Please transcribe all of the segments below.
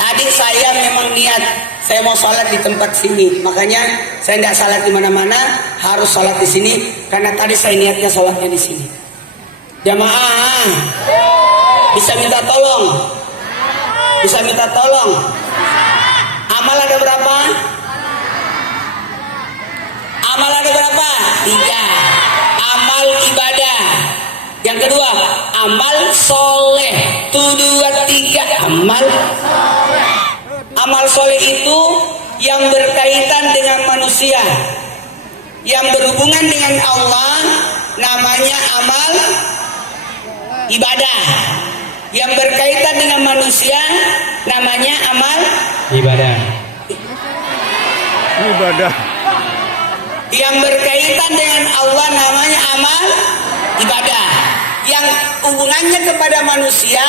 Tadi saya memang niat saya mau sholat di tempat sini, makanya saya tidak sholat di mana-mana, harus sholat di sini karena tadi saya niatnya sholatnya di sini. Jamaah, bisa minta tolong? Bisa minta tolong? Amal ada berapa? Amal ada berapa? 3. Amal ibadah. Yang kedua, amal soleh. 1, 2, 3. Amal soleh. Amal soleh itu yang berkaitan dengan manusia, yang berhubungan dengan Allah, namanya amal ibadah. Yang berkaitan dengan manusia, namanya amal ibadah. Yang berkaitan dengan Allah namanya amal ibadah. Yang hubungannya kepada manusia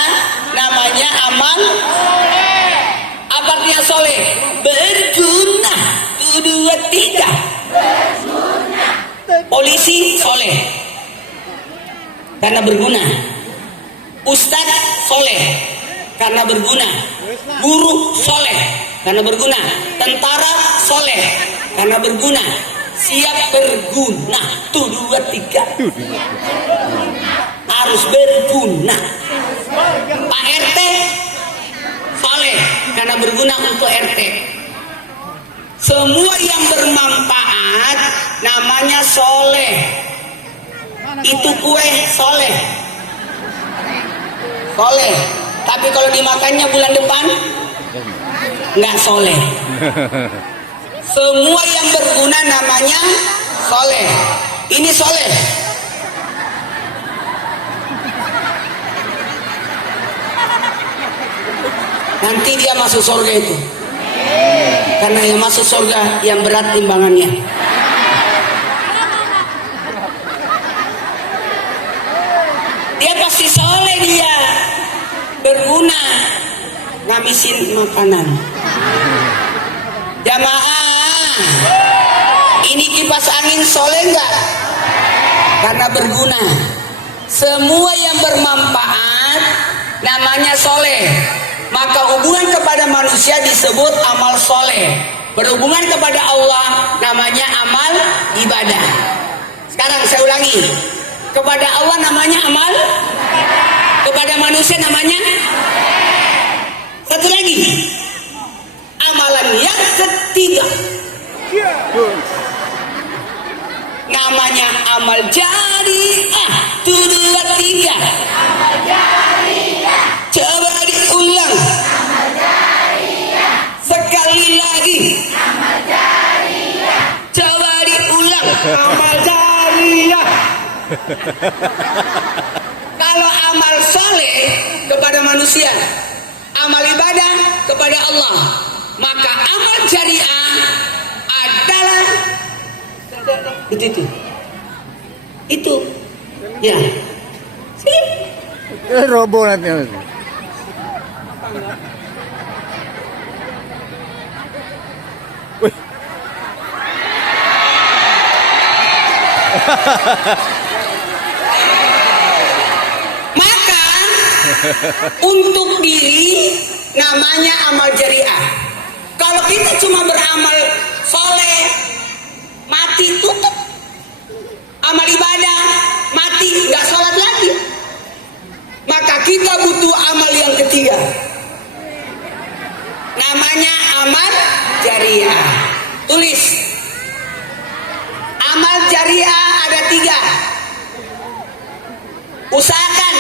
namanya amal soleh. Apa artinya soleh? Berguna. 1, 2, 3. Berguna. Polisi soleh karena berguna. Ustadz soleh karena berguna. Guru soleh karena berguna. Tentara soleh karena berguna. Siap berguna. 1, 2, 3. Harus berguna. Pak RT soleh karena berguna untuk RT. Semua yang bermanfaat namanya soleh. Itu kue soleh. Soleh. Tapi kalau dimakannya bulan depan nggak soleh. Semua yang berguna namanya soleh. Ini soleh. Nanti dia masuk surga itu. Karena yang masuk surga yang berat timbangannya. Dia pasti soleh, dia berguna, ngamisin makanan. Jamaah, ini kipas angin soleh enggak? Karena berguna. Semua yang bermanfaat namanya soleh. Maka hubungan kepada manusia disebut amal soleh. Berhubungan kepada Allah namanya amal ibadah. Sekarang saya ulangi. Kepada Allah namanya amal, kepada manusia namanya. Satu lagi, amalan yang ketiga namanya amal jariah. 1, 2, 3. Amal jariah. Coba diulang. Amal jariah. Sekali lagi. Amal jariah. Coba diulang. Amal jariah. Kalau amal soleh kepada manusia, amal ibadah kepada Allah, maka amal jariah adalah itu ya. Robo nanti. Wih. Maka untuk diri namanya amal jariah. Kalau kita cuma beramal soleh, mati tutup. Amal ibadah, mati nggak sholat lagi. Maka kita butuh amal yang ketiga. Namanya amal jariah. Tulis. Amal jariah ada 3. Usahakan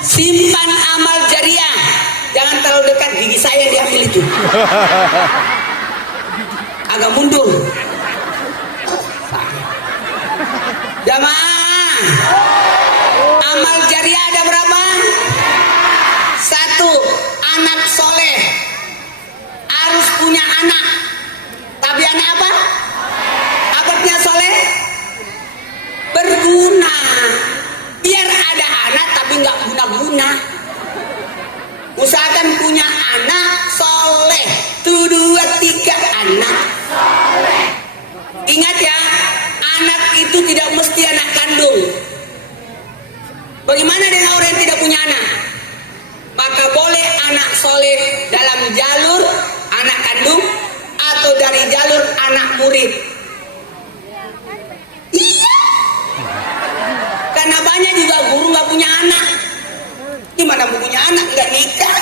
simpan amal jariah. Jangan terlalu dekat, gigi saya diambil itu. Agak mundur. Jamaah, amal jariah ada berapa? 1, anak soleh. Harus punya anak. Tapi anak apa? Apa artinya soleh? Berguna. Biar ada anak tapi nggak guna-guna. Usahakan punya anak soleh. 1, 2, 3. Anak soleh. Ingat ya, anak itu tidak mesti anak kandung. Bagaimana dengan orang yang tidak punya anak? Maka boleh anak soleh dalam jalur anak kandung atau dari jalur anak murid? Iya. Karena banyak juga guru nggak punya anak. Gimana mau punya anak nggak nikah?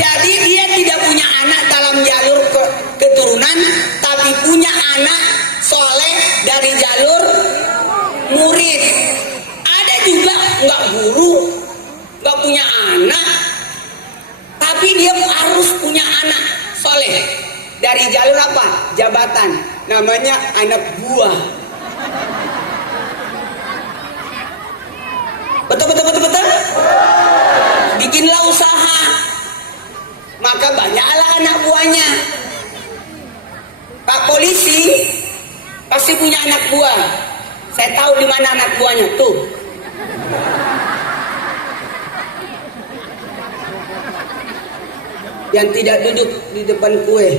Jadi dia tidak punya anak dalam jalur keturunan, tapi punya anak soleh dari jalur murid. Ada juga nggak guru, nggak punya anak, tapi dia harus punya anak soleh dari jalur apa? Jabatan. Namanya anak buah. Betul. Bikinlah usaha, maka banyaklah anak buahnya. Pak polisi pasti punya anak buah. Saya tahu di mana anak buahnya tuh. Yang tidak duduk di depan kue.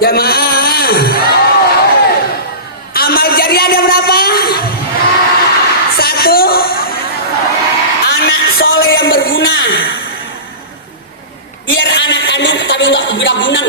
Jamaah, amal jariah ada berapa? 1, anak soleh yang berguna. Biar anak kandung tapi nggak berguna.